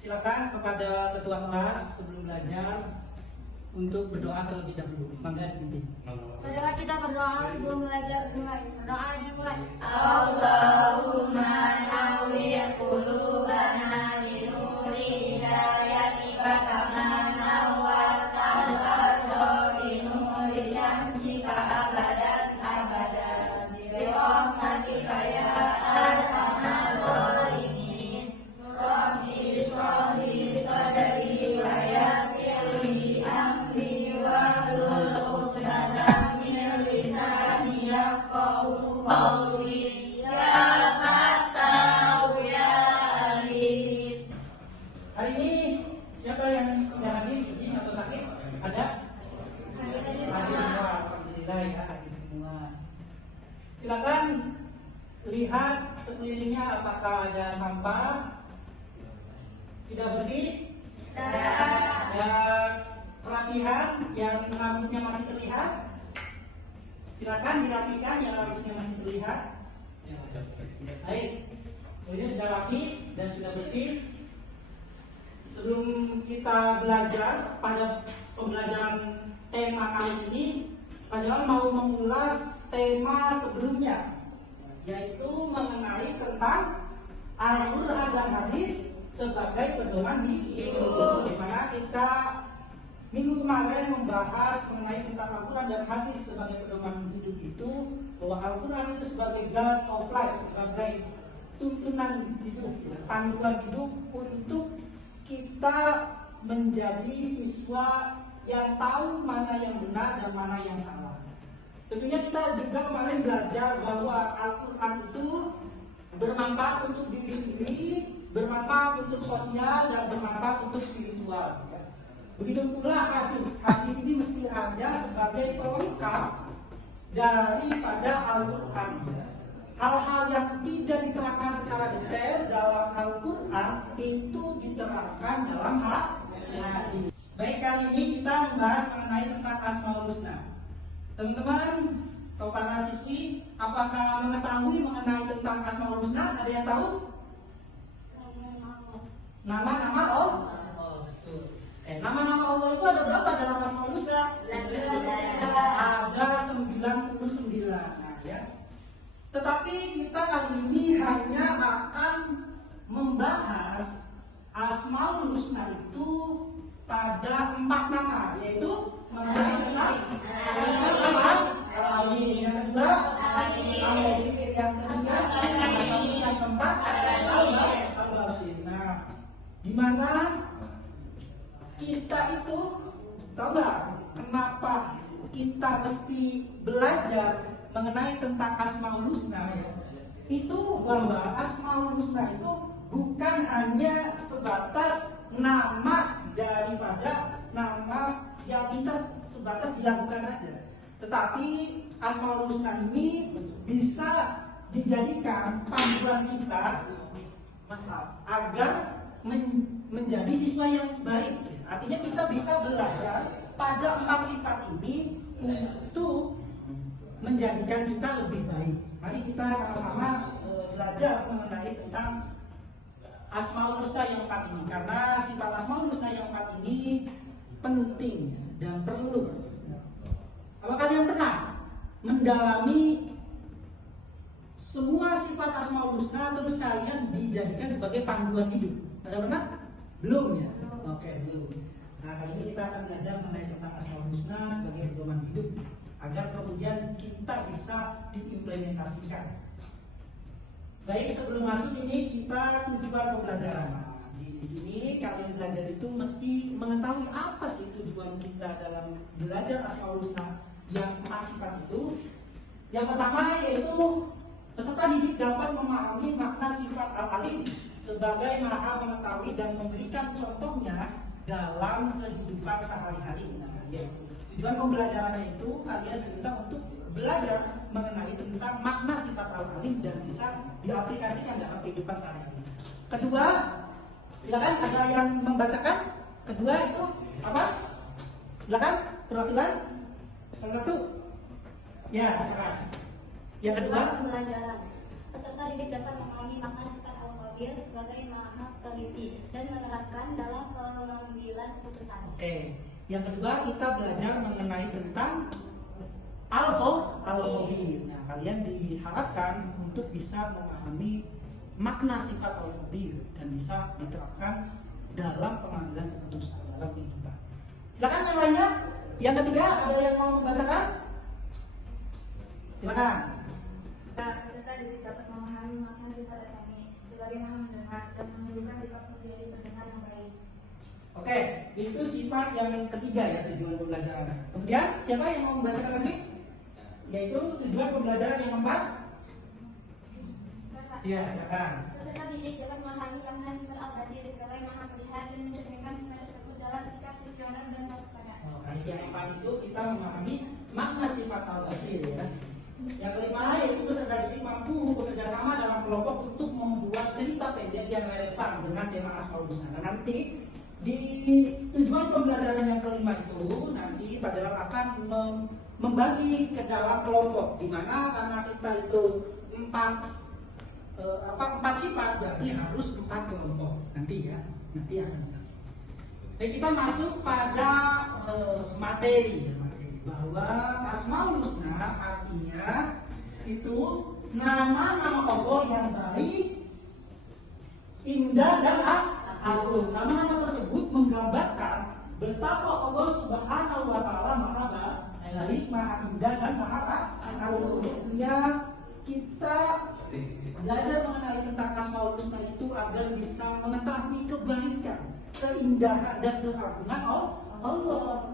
Silakan kepada ketua kelas sebelum belajar untuk berdoa terlebih dahulu. Mangga dipimpin. Marilah kita berdoa sebelum belajar mulai. Doa dimulai. Allahumma nawwir qulubana linuri hidayatika kama nawwartal arda linuri syamsika abadan abadan bi rahmatika ya arhamar rahimin. Rabbi ishrah li sadri wa yassir li amri wahlul 'uqdatam min lisani yafqahu qawli. Ya Fattah ya Alim. Hari ini siapa yang tidak hadir, izin atau sakit? Ada? Hadir semua. Alhamdulillah ya, hadir semua. Silakan lihat sekelilingnya apakah ada sampah, tidak bersih, ada kerapihan yang rambutnya masih terlihat. Silakan dirapikan yang rambutnya masih terlihat. Baik, ini sudah rapi dan sudah bersih. Sebelum kita belajar pada pembelajaran tema kali ini, Pak Jalan mau mengulas tema sebelumnya, yaitu mengenai tentang Al-Quran dan hadis sebagai pedoman hidup. Di mana kita minggu kemarin membahas mengenai tentang Al-Quran dan hadis sebagai pedoman hidup itu, bahwa Al-Quran itu sebagai guide of life, sebagai tuntunan hidup, panduan hidup untuk kita menjadi siswa yang tahu mana yang benar dan mana yang salah. Tentunya kita juga kemarin belajar bahwa Al-Quran itu bermanfaat untuk diri sendiri, bermanfaat untuk sosial, dan bermanfaat untuk spiritual. Begitu pula hadis. Hadis ini mesti ada sebagai pelengkap daripada Al-Quran. Hal-hal yang tidak diterangkan secara detail dalam Al-Quran itu diterangkan dalam hadis. Baik, kali ini kita membahas mengenai tentang Asmaul Husna. Teman-teman atau para siswi, apakah mengetahui mengenai tentang Asmaul Husna? Ada yang tahu? Nama-nama Allah. Nama-nama Allah itu ada berapa dalam Asmaul Husna? Ada 99. Nah, ya. Tetapi kita kali ini hanya akan membahas Asmaul Husna itu pada 4 nama, yaitu mengenai tentang yang kedua, yang ketiga, yang keempat, Al-Basir. Nah, di mana kita itu tahu nggak kenapa kita mesti belajar mengenai tentang Asmaul Husna ya? Itu bahwa Asmaul Husna itu bukan hanya sebatas nama daripada nama yang kita sebatas dilakukan saja, tetapi Asmaul Husna ini bisa dijadikan panduan kita agar menjadi siswa yang baik. Artinya kita bisa belajar pada 4 sifat ini untuk menjadikan kita lebih baik. Mari kita sama-sama belajar mengenai tentang Asmaul Husna yang 4 ini, karena sifat Asmaul Husna yang 4 ini penting dan perlu. Apakah kalian pernah mendalami semua sifat Asmaul Husna terus kalian dijadikan sebagai panduan hidup? Ada pernah? Belum ya? Oke, belum. Nah, kali ini kita akan belajar mengenai tentang Asmaul Husna sebagai pedoman hidup agar kemudian kita bisa diimplementasikan. Baik, sebelum masuk ini kita tujuan pembelajaran. Nah, di sini kalian belajar itu mesti mengetahui apa sih tujuan kita dalam belajar Asmaul Husna yang 4 sifat itu. Yang pertama yaitu peserta didik dapat memahami makna sifat Al-Alim sebagai maha mengetahui dan memberikan contohnya dalam kehidupan sehari-hari. Nah, ya. Tujuan pembelajarannya itu kalian diminta untuk belajar mengenai tentang makna sifat Al-Alim dan bisa diaplikasikan dalam kehidupan sehari-hari. Kedua, silakan ada yang membacakan. Kedua itu apa? Silakan perwakilan. Salah satu. Ya, silakan. Yang kedua, Pembelajaran. Peserta didik dapat memahami makna sifat Al-Qadir sebagai maha meneliti dan menerapkan dalam pengambilan keputusan. Oke. Yang kedua kita belajar mengenai tentang al-khabir. Nah, kalian diharapkan untuk bisa memahami makna sifat al-khabir dan bisa diterapkan dalam pengambilan keputusan dalam kehidupan. Silakan yang lainnya. Yang ketiga ada yang mau membacakan? Silakan. Peserta dapat memahami makna sifat asami sebagai maha mendengar dan menunjukkan sikap menjadi pendengar yang baik. Oke, itu sifat yang ketiga ya, tujuan pembelajaran. Kemudian siapa yang mau membacakan lagi? Yaitu tujuan pembelajaran yang keempat. Iya, silakan. Peserta didik dapat memahami makna sifat al-basir sebagai maha melihat dan mencerminkan sifat tersebut dalam sikap visioner dan waspada. Nah, yang keempat itu kita memahami makna sifat al-basir ya. Yang kelima yaitu peserta didik mampu bekerja sama dalam kelompok untuk membuat cerita pendek yang relevan dengan tema Asmaul Husna. Nah, nanti di tujuan pembelajaran yang kelima itu nanti Pak Jalal akan membagi ke dalam kelompok, di mana karena kita itu empat sifat berarti harus 4 kelompok nanti ya, nanti akan. Dan kita masuk pada materi bahwa Asmaul Husna artinya itu nama-nama Allah yang baik, indah dan agung. Nama-nama tersebut menggambarkan betapa Allah Subhanahu wa taala maha baik, maha indah dan maha agung. Tentunya kita belajar mengenai tentang Asmaul Husna itu agar bisa mengetahui kebaikan, keindahan dan keagungan Allah.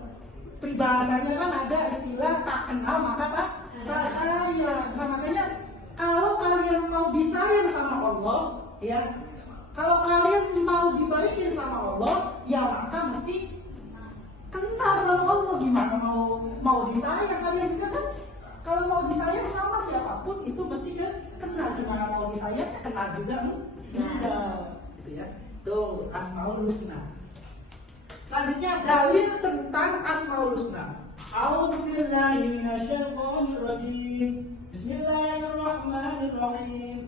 Peribahasanya kan ada istilah tak kenal maka tak sayang. Nah, makanya kalau kalian mau disayang sama Allah, ya, kalau kalian mau dibaikin sama Allah, ya maka mesti kenal sama Allah. Gimana mau disayang kalian juga kan? Kalau mau disayang sama siapapun itu mesti kenal. Gimana mau disayang kenal juga enggak, gitu ya. Tuh Asmaul Husna. Selanjutnya dalil tentang Asmaul Husna. A'udzubillahi minasyaitonirrajim. Bismillahirrahmanirrahim.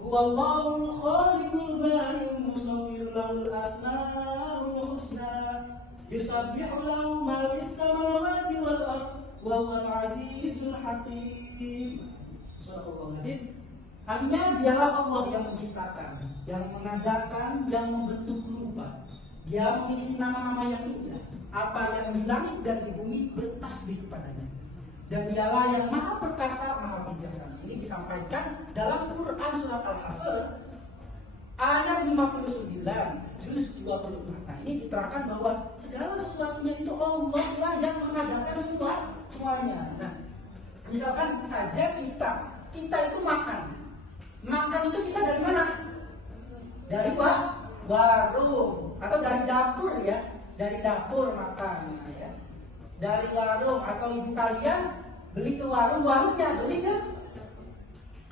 Huwallahul khaliqul bari'ul musawwir lahul asmaul husna. Yusabbihu lahu ma fis samawati wal ardh wa huwal azizul hakim. Subhanallah. Artinya dialah Allah yang menciptakan, yang mengadakan, yang membentuk rupa. Dia memiliki nama-nama yang indah. Apa yang di langit dan di bumi bertasbih kepadanya. Dan dialah yang maha perkasa, maha bijaksana. Ini disampaikan dalam Quran surat Al-Hasr ayat 59 juz 24. Nah, ini diterangkan bahwa segala sesuatunya itu Allah lah yang mengadakan semuanya. Nah, misalkan saja kita itu makan. Makan itu kita dari mana? Dari warung atau dari dapur ya, dari dapur makan ya. Dari warung atau ibu kalian beli ke warungnya beli ke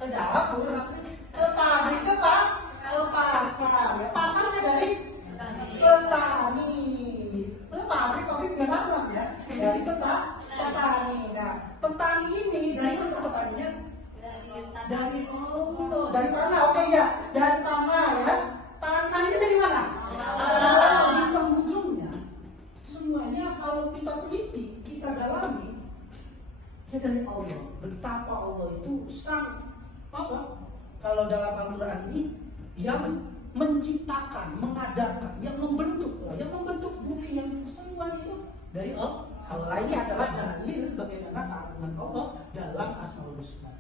dapur, ke pabrik, ke pasar ya. Pasarnya dari petani. Pabrik nggak dapat ya, dari petani. Nah, petani ini dari mana petaninya? Dari Allah, dari tanah. Oke ya, dari tanah ya. Tanahnya dari mana? Di penghujungnya. Semuanya kalau kita teliti, kita dalami, ya dari Allah. Betapa Allah itu kalau dalam Al-Quran ini yang menciptakan, mengadakan, yang membentuk bumi yang semuanya itu dari Allah. Allah ini adalah dalil bagaimana keagungan Allah dalam Asmaul Husna.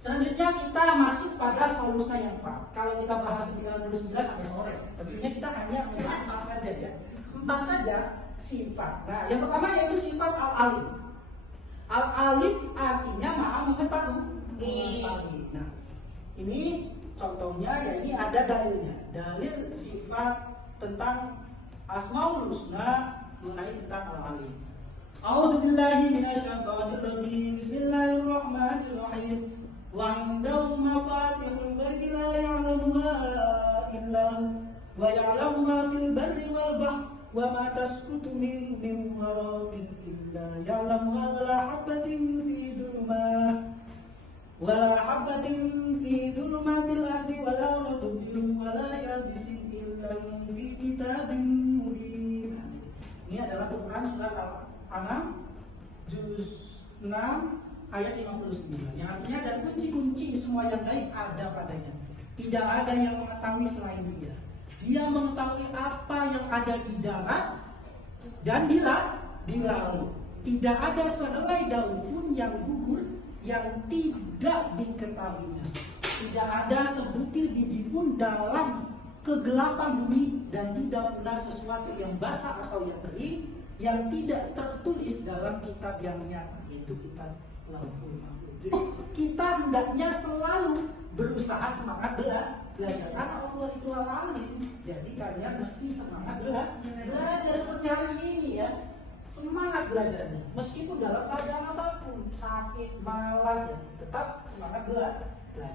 Selanjutnya kita masuk pada Asmaul Husna yang 4. Kalau kita bahas 99 sampai sore, tentunya kita hanya membahas 4 saja ya. 4 saja sifat. Nah, yang pertama yaitu sifat Al-Alim. Al-Alim artinya maha mengetahui. Nah, ini contohnya ya, ini ada dalilnya. Dalil sifat tentang Asmaul Husna mengenai tentang Al-Alim. A'udzubillahi minasyaitonirrajim. Bismillahirrahmanirrahim. وعنده مفاتيح الغيب لا يعلمها إلا هو ويعلم ما في البر والبحر وما تسقط من ورق إلا يعلمها ولا حبة في ظلمات الأرض ولا رطب ولا يابس ayat 59, yang artinya dan kunci-kunci semua yang gaib ada padanya. Tidak ada yang mengetahui selain Dia. Dia mengetahui apa yang ada di darat dan di laut. Tidak ada sehelai daun pun yang gugur yang tidak diketahuinya. Tidak ada sebutir biji pun dalam kegelapan bumi, dan tidak pula sesuatu yang basah atau yang kering yang tidak tertulis dalam kitab yang nyata, yaitu kitab Lauhul Mahfuz. Jadi kita hendaknya selalu berusaha semangat belajar, karena Allah itu alim. Jadi kalian mesti semangat belajar seperti hari ini ya. Semangat belajarnya, meskipun dalam keadaan apapun, sakit, malas, ya, tetap semangat belajar. Nah,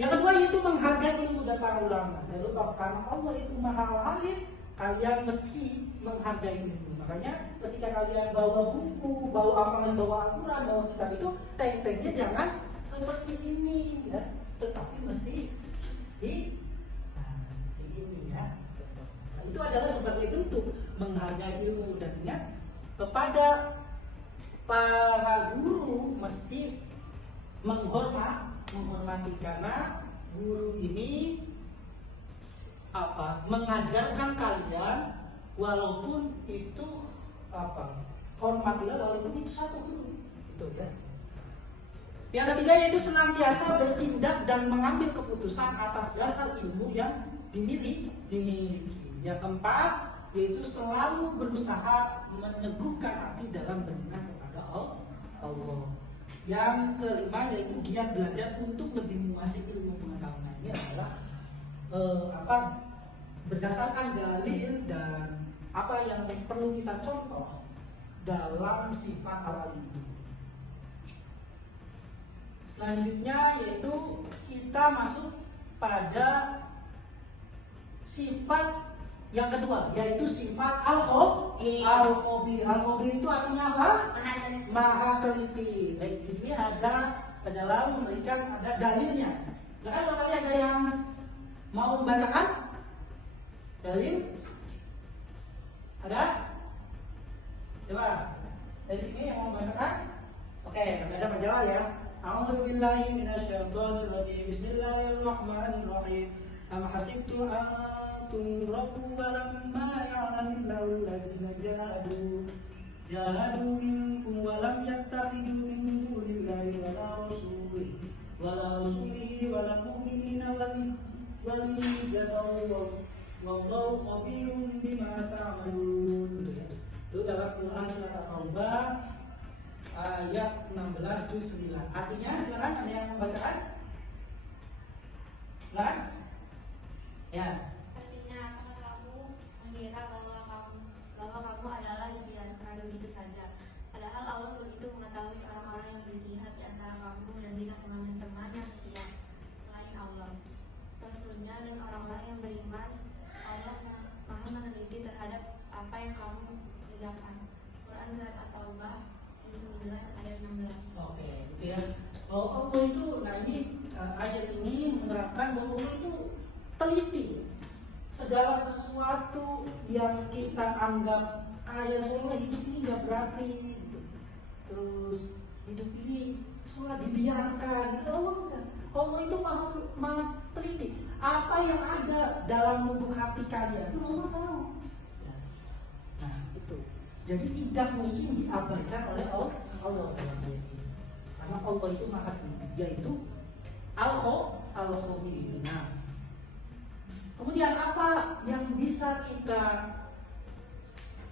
yang kedua itu menghargai ilmu dan para ulama. Jangan lupa, karena Allah itu maha alim, kalian mesti menghargai ilmu. Makanya ketika kalian bawa buku, bawa amalan, bawa Al-Quran, bawa kitab itu, teng-tengnya jangan seperti ini ya, tetapi mesti seperti ini ya. Nah, itu adalah sebagai bentuk menghargai ilmu. Dan ingat, kepada para guru mesti menghormati, karena guru ini mengajarkan kalian, walaupun itu hormatilah walaupun itu satu guru, itu ya. Yang ketiga yaitu senantiasa bertindak dan mengambil keputusan atas dasar ilmu yang dimiliki. Yang keempat yaitu selalu berusaha meneguhkan hati dalam beriman kepada Allah. Yang kelima yaitu giat belajar untuk lebih menguasai ilmu pengetahuan. Ini adalah berdasarkan dalil dan apa yang perlu kita contoh dalam sifat al-alim. Selanjutnya yaitu kita masuk pada sifat yang kedua, yaitu sifat al-khabir. Al-khabir itu artinya apa? Maha teliti. Baik, di sini ada Jalan memberikan ada dalilnya. Nah, kalau kalian ada yang mau membacakan dalil? Ada? Coba dari sini yang mau membacakan? Oke, ada majalah ya. A'udzubillahi minasyaitonirrajim. Bismillahirrahmanirrahim. Am hasibtum an turaku walamma ya'lamillahu alladziina jahadu minkum walam yattakhidu min dunillahi wala rasulihi wala mu'minina waliyadallahu wallahu khabirun bima ta'malun. Itu dalam Quran surat At-Taubah ayat 16 juz 9. Artinya silakan ada yang membacakan? Silakan. Ya. Artinya apakah kamu mengira bahwa kamu adalah dibiarkan begitu saja? Padahal Allah begitu mengetahui orang-orang yang berjihad di antara kamu dan tidak mengambil teman yang setia selain Allah, Rasulnya dan orang-orang yang beriman. Allah maha meneliti terhadap apa yang kamu kerjakan. Quran surat At-Taubah 9 ayat 16. Oke, gitu ya. Allah itu, nah ini ayat ini menerapkan bahwa Allah itu teliti. Segala sesuatu yang kita anggap kayak seolah hidup ini nggak berarti, gitu. Terus hidup ini seolah dibiarkan, gitu. Allah itu maha teliti. Apa yang ada dalam lubuk hati kalian itu Allah tahu. Nah itu, jadi tidak mungkin diabaikan oleh Allah dalam ayat ini. Karena Allah itu maha teliti, yaitu Al-Khabir. Nah, kemudian apa yang bisa kita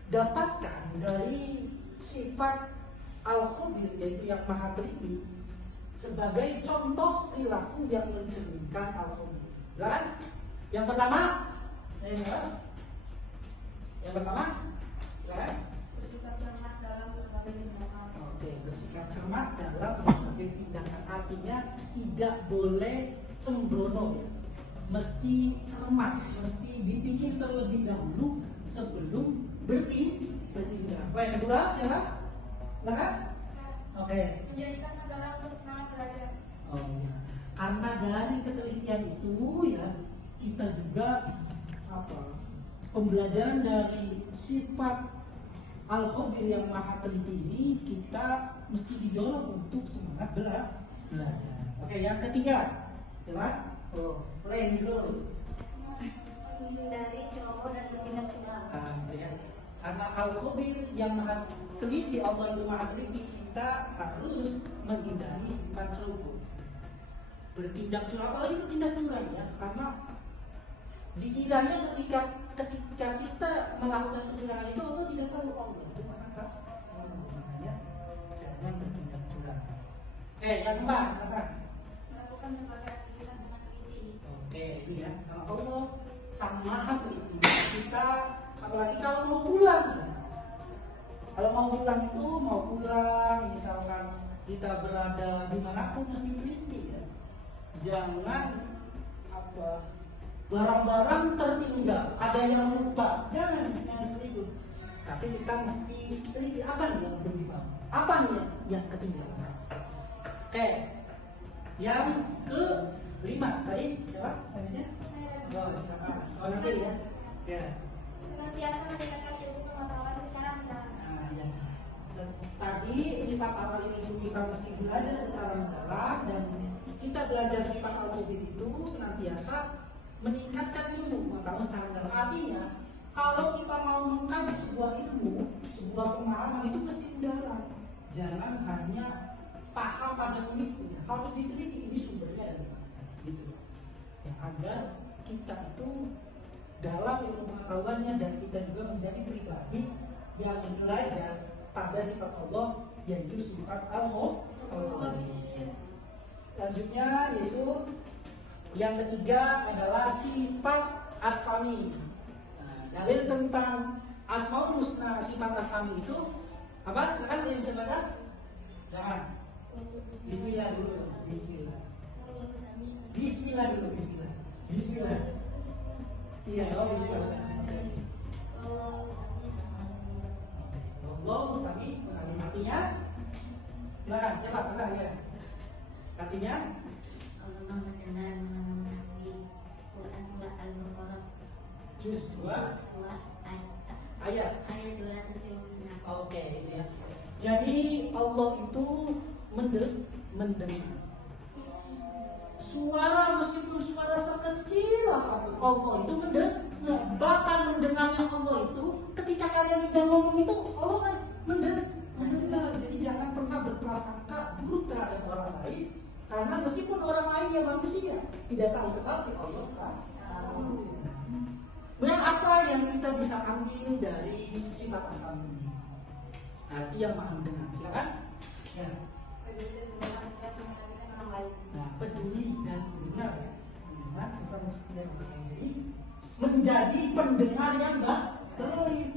dapatkan dari sifat Al-Khabir, yaitu yang maha teliti, sebagai contoh perilaku yang mencerminkan Al-Khabir? Dan yang pertama, Bersikap cermat dalam berbagai tindakan. Oke, bersikap cermat dalam berbagai tindakan. Artinya tidak boleh sembrono ya. Mesti cermat, mesti dipikir terlebih dahulu sebelum bertindak. Yang kedua, siapa? Silakan. Oke. Menjadikan orang bersemangat belajar. Oh ya. Karena dari ketelitian itu ya, kita juga pembelajaran dari sifat Al-Khabir yang maha teliti ini, kita mesti didorong untuk semangat belajar. Oke, yang ketiga, coba, lain dulu. Menghindari ceroboh dan bertindak curang. Gitu ya. Karena al-khabir yang maha teliti, Allah itu maha teliti, kita harus menghindari sifat ceroboh, bertindak curang. Apalagi bertindak curang ya, karena dikiranya ketika kita melakukan kecurangan itu Allah tidak tahu. Allah itu maha makanya jangan bertindak curang. Yang keempat, silakan. Melakukan berbagai aktivitas dengan teliti. Oke, ini ya, kalau Allah sang maha teliti, kita apalagi kalau mau pulang. Kalau mau pulang itu misalkan kita berada dimanapun mesti teliti ya. Jangan barang-barang tertinggal, ada yang lupa, jangan seperti itu. Tapi kita mesti teliti apa nih yang belum dibawa, apa nih yang ketinggalan. Oke, yang ke-5 tadi siapa namanya? Silakan. Nanti ya. Ya. Senantiasa mendengarkan ilmu pengetahuan secara mendalam. Ya. Dan tadi sifat awal itu kita mesti belajar secara mendalam, dan kita belajar sifat al-khabir itu senantiasa meningkatkan ilmu pengetahuan secara mendalam. Artinya, kalau kita mau mengkaji sebuah ilmu, sebuah pemahaman itu mesti mendalam. Jangan hanya paham pada menitnya, harus diteliti ini sumbernya dari mana. Gitu. Ya, agar kita itu dalam ilmu pengetahuannya dan kita juga menjadi pribadi yang belajar pada sifat Allah, yaitu sifat al-khabir. Selanjutnya yaitu yang ketiga adalah sifat as-sami. Dalil tentang Asmaul Husna, sifat as-sami itu apa? Silakan yang bisa baca. Jangan. Bismillah dulu. Bismillah. Bismillah dulu. Bismillah. Bismillah. Iya, bismillah. Allah sami mengalim, artinya silakan coba ya. Artinya Allah mendengar, mengetahui. Quran surah Al-Baqarah juz 2 ayat 256. Oke, itu ya. Jadi Allah itu mendengar suara, meskipun suara sekecil apapun, Allah itu mendengar. Bahkan mendengarnya Allah itu ketika kalian tidak ngomong itu Allah kan mendengar. Jadi jangan pernah berprasangka buruk terhadap orang lain, karena meskipun orang lain yang manusia tidak tahu, tetapi Allah tahu. Benar, apa yang kita bisa ambil dari sifat asal ini? Arti yang maha mendengar. Silakan. Ya. Nah, peduli dan mendengar ya. Mendengar kita mesti menjadi pendengar yang baik.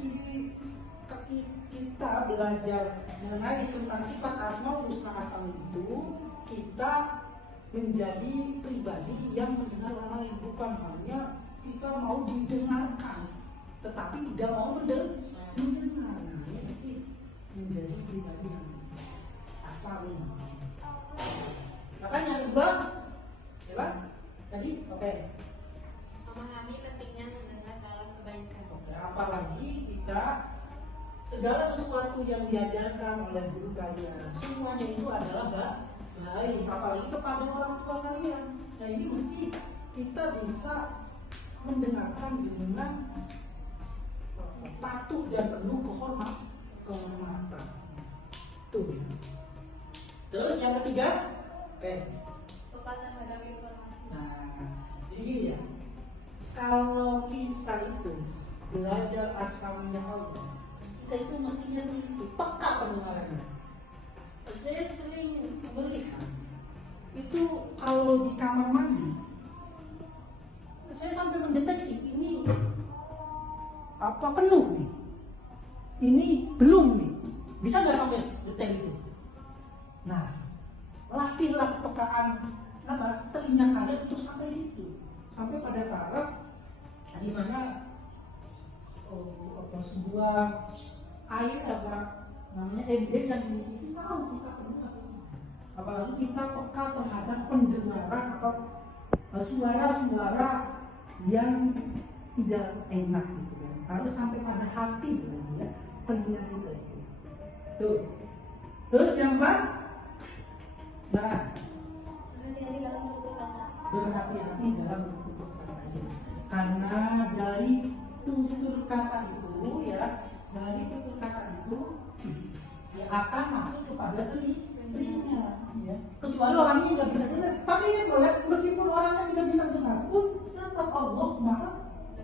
Jadi kita belajar mengenai tentang sifat Asmaul Husna asal itu, kita menjadi pribadi yang mendengar orang lain, bukan hanya kita mau didengarkan, tetapi tidak mau mendengar. Ini mesti menjadi pribadi yang asal ini. Makanya yang kedua, ya tadi, oke. Memahami pentingnya mendengar dalam kebaikan. Oke, apalagi kita segala sesuatu yang diajarkan oleh guru kalian, semuanya itu adalah baik, apalagi kepada orang tua kalian. Nah, ini mesti kita bisa mendengarkan dengan patuh dan penuh kehormatan. Tuh. Terus yang ketiga, oke. Peka terhadap informasi. Nah, jadi ya, kalau kita itu belajar asalnya Allah, kita itu mestinya itu peka pendengarannya. Saya sering melihat itu kalau di kamar mandi, saya sampai mendeteksi ini apa penuh nih, ini belum nih, bisa nggak sampai detail itu? Nah, latihlah kepekaan telinga kalian untuk sampai situ, sampai pada taraf di mana sebuah air namanya ember yang di situ tahu kita pernah. Apalagi kita peka terhadap pendengaran atau suara-suara yang tidak enak gitu kan. Harus sampai pada hati gitu ya, telinga kita itu. Tuh. Terus yang keempat, nah, berhati-hati dalam bertutur kata. Karena dari tutur kata itu ya, dari tutur kata itu ya akan masuk kepada telinga ya. Kecuali orangnya nggak bisa dengar. Tapi ini ya, meskipun orangnya tidak bisa dengar pun tetap Allah Maha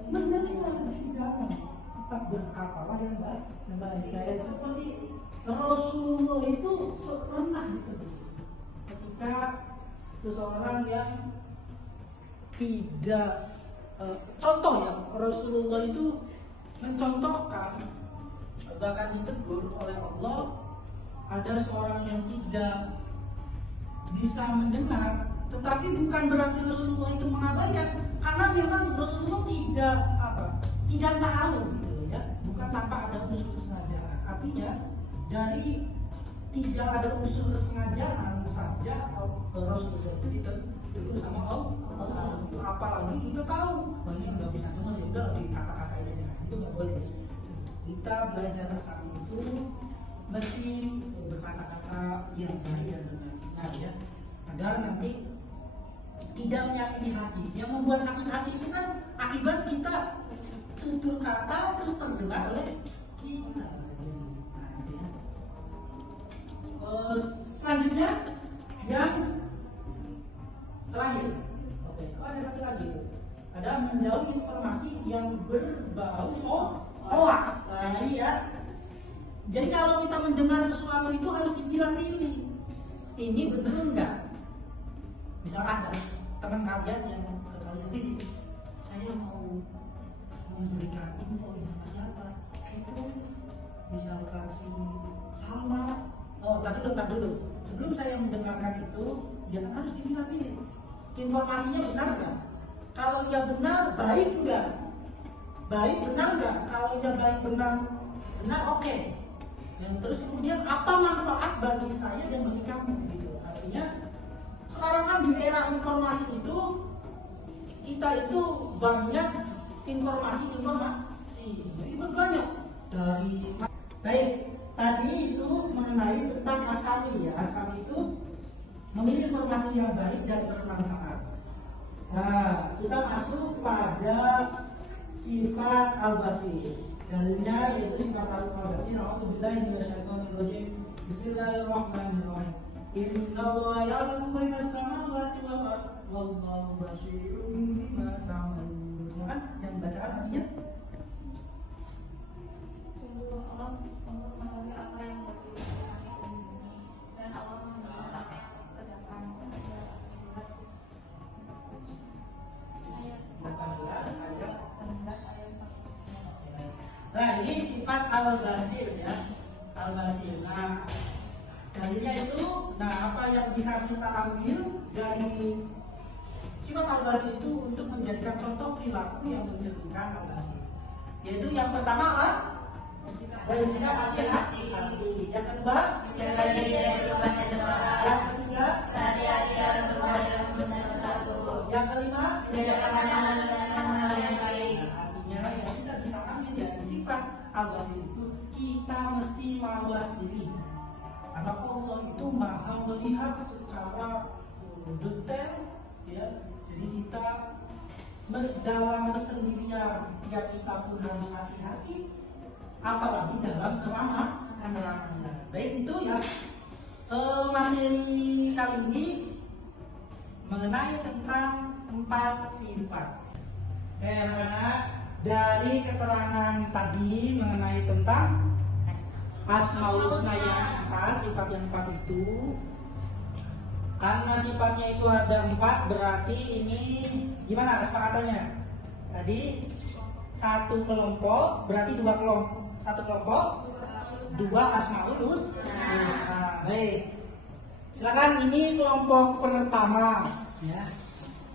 mendengar. Jangan tetap berkatalah yang baik. Kayak seperti Rasulullah itu pernah gitu. Ketika seseorang yang tidak contoh ya, Rasulullah itu mencontohkan, bahkan ditegur oleh Allah, ada seorang yang tidak bisa mendengar, tetapi bukan berarti Rasulullah itu mengabaikan, karena memang Rasulullah tidak tahu gitu ya, bukan tanpa ada unsur kesengajaan. Artinya dari tidak ada unsur kesengajaan saja Rasulullah itu ditegur sama Allah. Apalagi kita tahu banyak nggak bisa dengar, ya udah dikata-katain aja, itu nggak boleh. Kita belajar sama itu mesti berkata-kata yang baik dan benar ya, agar nanti tidak menyakiti hati. Yang membuat sakit hati itu kan akibat kita tutur kata terus terdengar oleh kita. Selanjutnya yang terakhir, oke, ada satu lagi, ada menjauhi informasi yang berbau hoax. Nah ini ya. Jadi kalau kita mendengar sesuatu itu harus dipilah-pilih. Ini benar enggak? Misalkan ada teman kalian yang kalian saya mau memberikan informasi apa? Itu misalkan si Salma. Tar dulu. Sebelum saya mendengarkan itu, ya harus dipilah-pilih. Informasinya benar enggak? Kalau ya benar, baik enggak? Baik benar enggak? Kalau ya baik benar oke. Yang terus kemudian apa manfaat bagi saya dan bagi kamu gitu. Artinya sekarang kan di era informasi itu kita itu banyak informasi jadi banyak dari baik. Tadi itu mengenai tentang asami ya. Asami itu memilih informasi yang baik dan bermanfaat. Nah, kita masuk pada sifat al-basir. Dalilnya yaitu sifat al-basir. A'udzubillahi minasyaitonir rajim. Bismillahirrahmanirrahim. Innallaha ya'lamu ghaiba samawati wal ardh wallahu basirun bima ta'malun. Yang bacaan artinya Allah mengetahui apa yang terjadi dan Allah mengetahui apa yang terdepan. Nah ini sifat al-basir ya, al-basir. Nah dalilnya itu, apa yang bisa kita ambil dari sifat al-basir itu untuk menjadikan contoh perilaku yang mencerminkan al-basir. Yaitu yang pertama apa? Bersikap hati-hati. Yang kedua, menjaga diri dari berbuat yang tercela. yang ketiga, Hati-hati dalam berbuat yang sesuatu. yang kelima, Menjaga pandangan dan hal yang baik. artinya yang kita bisa ambil dari sifat al-basir itu, kita mesti mawas diri. Karena Allah itu maha melihat secara detail ya. Jadi kita dalam kesendirian ya kita pun harus hati-hati, apalagi dalam keramaian. Baik, itu ya materi kali ini mengenai tentang 4 sifat. Karena dari keterangan tadi mengenai tentang Asmaul Husna yang 4, sifat yang 4 itu, karena sifatnya itu ada 4, berarti ini gimana kesepakatannya? Tadi satu kelompok berarti 2 kelompok. Satu kelompok 2 Asmaul Husna. Baik. Silakan, ini kelompok pertama ya.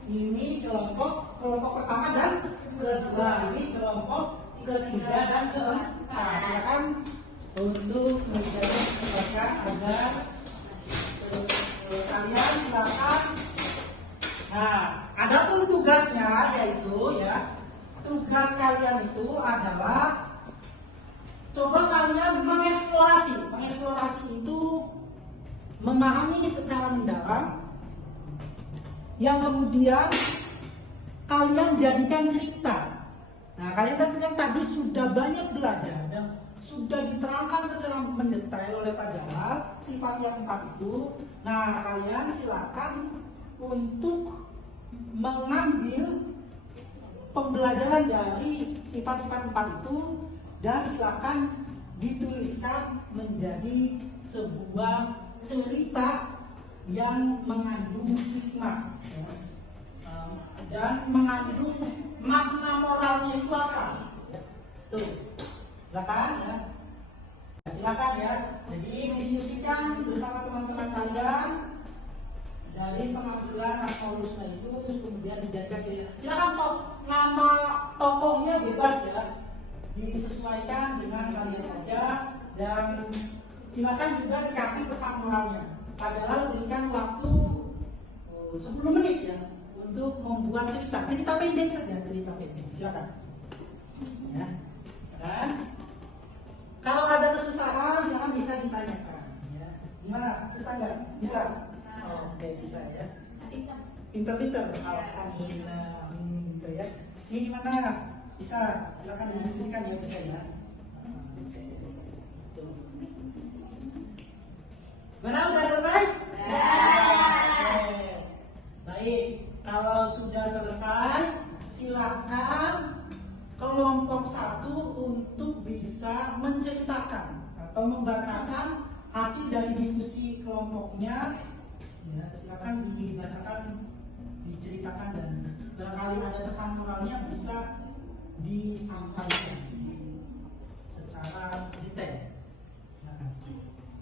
Ini kelompok pertama dan kedua. Ini kelompok ketiga dan keempat. Silakan untuk menjadi silakan agar kalian silakan. Nah, adapun tugasnya yaitu ya, tugas kalian itu adalah coba kalian mengeksplorasi itu memahami secara mendalam yang kemudian kalian jadikan cerita. Nah, kalian kan tadi sudah banyak belajar dan sudah diterangkan secara mendetail oleh Pak Jalal sifat yang 4 itu. Nah, kalian silakan untuk mengambil pembelajaran dari sifat-sifat 4 itu dan silakan dituliskan menjadi sebuah cerita yang mengandung hikmah dan mengandung makna moralnya itu apa? Tuh, silakan ya. Silakan ya. Jadi diskusikan bersama teman-teman kalian dari pengambilan asmaul husna itu, terus kemudian dijadikan cerita. Silakan nama tokohnya bebas ya, disesuaikan dengan kalian saja, dan silakan juga dikasih pesan moralnya. Padahal berikan waktu 10 menit ya untuk membuat cerita pendek saja, cerita pendek. Silakan. Ya. Dan kalau ada kesusahan, silakan bisa ditanyakan. Ya. Gimana? Susah nggak? Bisa. Oke, bisa ya. Pinter-pinter. Alhamdulillah. Gitu ya. Ini gimana? Bisa. Silakan didiskusikan ya, bisa ya. Mana udah selesai? Oke. Baik, kalau sudah selesai, silakan kelompok 1 untuk bisa menceritakan atau membacakan hasil dari diskusi kelompoknya. Ya, silakan dibacakan, diceritakan, dan barangkali ada pesan moralnya bisa disampaikan secara detail.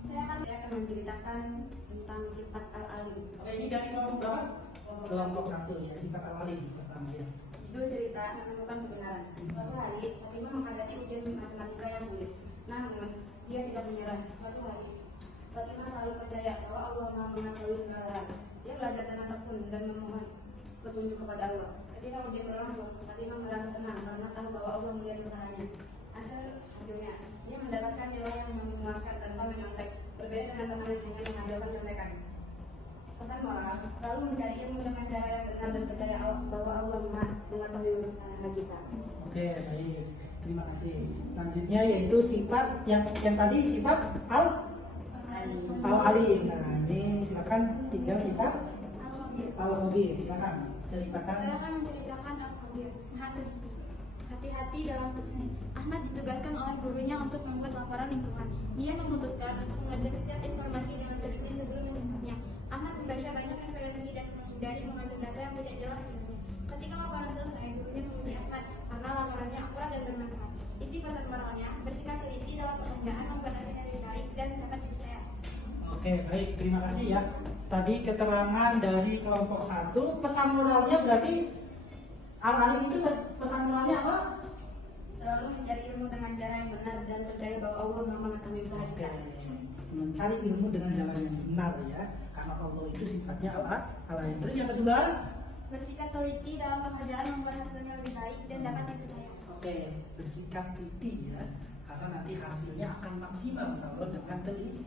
Saya akan menceritakan tentang sifat al-alim. Oke, ini dari kelompok berapa? Kelompok 1 ya, sifat al-alim pertama ya. Judul cerita menemukan kebenaran. Suatu hari, Fatimah menghadapi ujian matematika yang sulit. Namun, dia tidak menyerah. Suatu hari, Fatimah selalu percaya bahwa Allah Maha mengetahui segala hal. Dia belajar dengan tekun dan memohon petunjuk kepada Allah. Ketika ujian berlangsung, Fatimah merasa tenang karena tahu bahwa Allah melihat usahanya. Hasilnya, dia mendapatkan nilai yang memuaskan tanpa menyontek. Berbeda dengan teman yang hanya mengandalkan contekan. Pesan moral, selalu mencari ilmu dengan cara yang benar dan percaya bahwa Allah Maha mengetahui usaha kita. Oke, baik. Terima kasih. Selanjutnya yaitu sifat yang tadi sifat al-alim. Nah, ini silakan tinggal sifat al-khabir. Silakan ceritakan. Saya akan menceritakan al-khabir. Hati-hati dalam bertanya. Ahmad ditugaskan oleh gurunya untuk membuat laporan lingkungan. Dia memutuskan untuk mengecek setiap informasi dengan teliti sebelum menyebutnya. Ahmad membaca banyak referensi dan menghindari mengambil data yang tidak jelas sebenarnya. Ketika laporan selesai, gurunya memuji Ahmad karena laporannya akurat dan bermanfaat. Isi pesan moralnya, bersikap teliti dalam pekerjaan, membuat hasil yang lebih baik dan dapat dipercaya. Oke, baik. Terima kasih ya. Tadi keterangan dari kelompok 1, pesan moralnya berarti al-alim itu pesan moralnya apa? Selalu mencari ilmu dengan cara yang benar dan percaya bahwa Allah Maha mengetahui usaha Oke, kita. mencari ilmu dengan jalan yang benar ya, karena Allah itu sifatnya al-alim. Terus yang kedua, Bersikap teliti dalam pekerjaan, membuat hasilnya lebih baik dan dapat dipercaya. oke, bersikap teliti ya, karena nanti hasilnya akan maksimal kalau dengan teliti.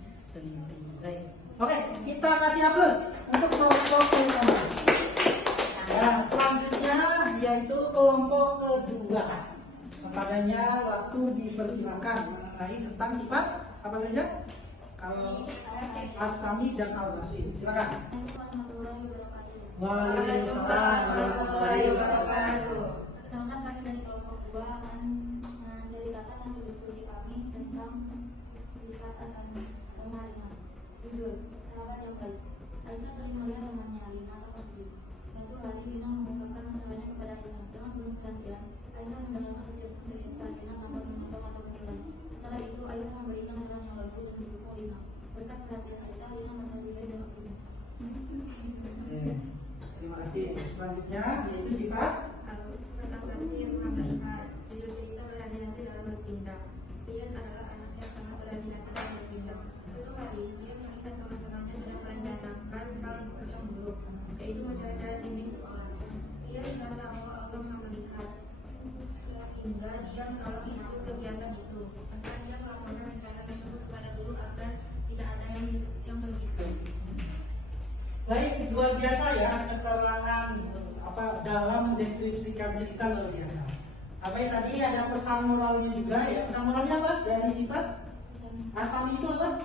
Baik. Oke, kita kasih aplaus untuk kelompok pertama. Ya, selanjutnya yaitu kelompok kedua. Kepadanya waktu dipersilakan mengenai tentang sifat apa saja? Kalau as-sami dan al-basir. Silakan. Warahmatullahi wabarakatuh. Waalaikumsalam warahmatullahi wabarakatuh. Perkenalkan, kami dari kelompok 2 akan menceritakan hasil diskusi kami tentang sifat asami sama Alina. Judul, sahabat yang baik. Aisyah sering melihat temannya Alina atau Fadli. Suatu hari Lina mengungkapkan masalahnya kepada Aisyah. Dengan penuh perhatian, Aisyah mendengarkan setiap cerita Lina tanpa menonton atau menilai. Setelah itu, Aisyah memberikan saran yang lembut dan mendukung Lina. Berkat perhatian Aisyah, Lina merasa lebih baik dan optimis. Terima kasih. Selanjutnya yaitu sifat Sifat al-basir melihat. Judul cerita berhati-hati dalam bertindak. Rian adalah anak yang sangat berhati-hati dalam bertindak. Suatu hari, dia melihat teman-temannya sedang merencanakan hal yang buruk, yaitu mencoret-coret dinding sekolah. Dia merasa bahwa Allah Maha melihat, sehingga dia menolak ikut kegiatan itu. Bahkan dia melaporkan rencana tersebut kepada guru agar tidak ada yang begitu. luar biasa ya keterangan apa dalam mendeskripsikan cerita luar biasa. Sampai tadi ada pesan moralnya juga ya. Pesan moralnya apa? Dari sifat asam itu apa?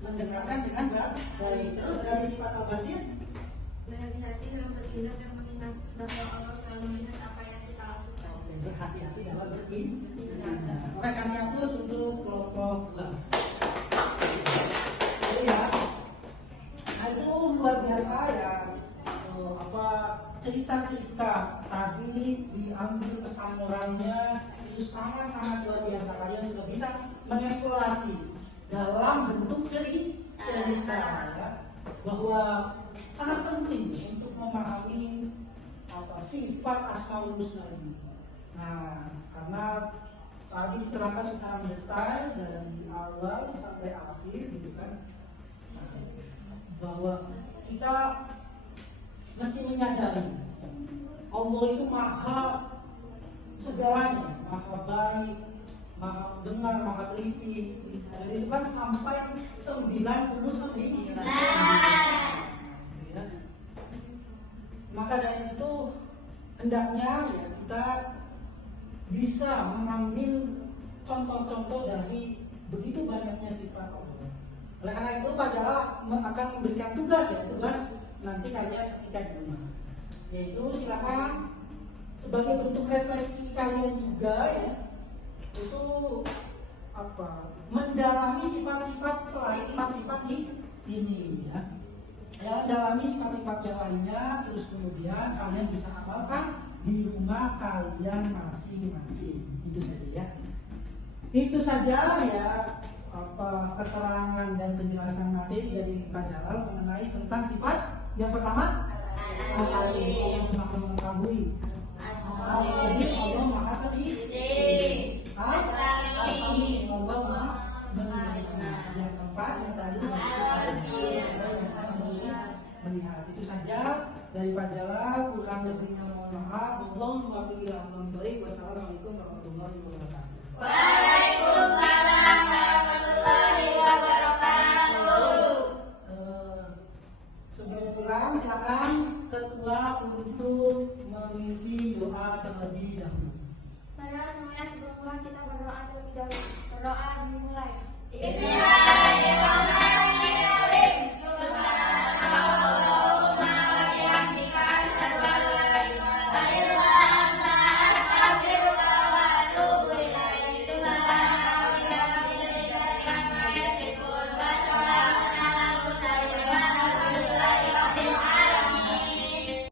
Mendengarkan dengan baik. Terus dari sifat al-basir, Berhati-hati dalam bertindak dan mengingat bahwa Allah selalu melihat apa yang kita lakukan. berhati-hati dalam bertindak. Oke, kasih aplaus untuk kelompok B. Ya, nah itu luar biasa ya. Apa cerita-cerita tadi diambil pesan moralnya itu sangat-sangat luar biasa. Kalian sudah bisa mengeksplorasi dalam bentuk cerita ya, bahwa sangat penting untuk memahami apa sifat Asmaul Husna ini. Nah, karena tadi diterangkan secara mendetail dari awal sampai akhir gitu kan, bahwa kita mesti menyadari Allah itu maha segalanya, maha baik, maha mendengar, maha teliti. Dan itu kan sampai 99. Maka dari itu hendaknya ya kita bisa mengambil contoh-contoh dari begitu banyaknya sifat Allah. Oleh karena itu Pak Jala akan memberikan tugas nanti kalian ketika di rumah, yaitu silakan sebagai bentuk refleksi kalian juga ya, itu apa mendalami sifat-sifat selain 4 sifat ini ya. Mendalami sifat-sifat yang lainnya, terus kemudian kalian bisa amalkan di rumah kalian masing-masing. Itu saja ya. Itu saja ya apa keterangan dan penjelasan materi dari Pak Jalal mengenai tentang sifat yang pertama Al-Alim, maha mengetahui. Allah maha teliti. Al-Sami, Allah maha mendengar. Yang keempat yang tadi melihat. Itu saja dari Pak Jalal, kurang lebihnya mohon maaf. Wassalamualaikum warahmatullahi wabarakatuh. Waalaikumsalam warahmatullahi wabarakatuh. Sebelum pulang silakan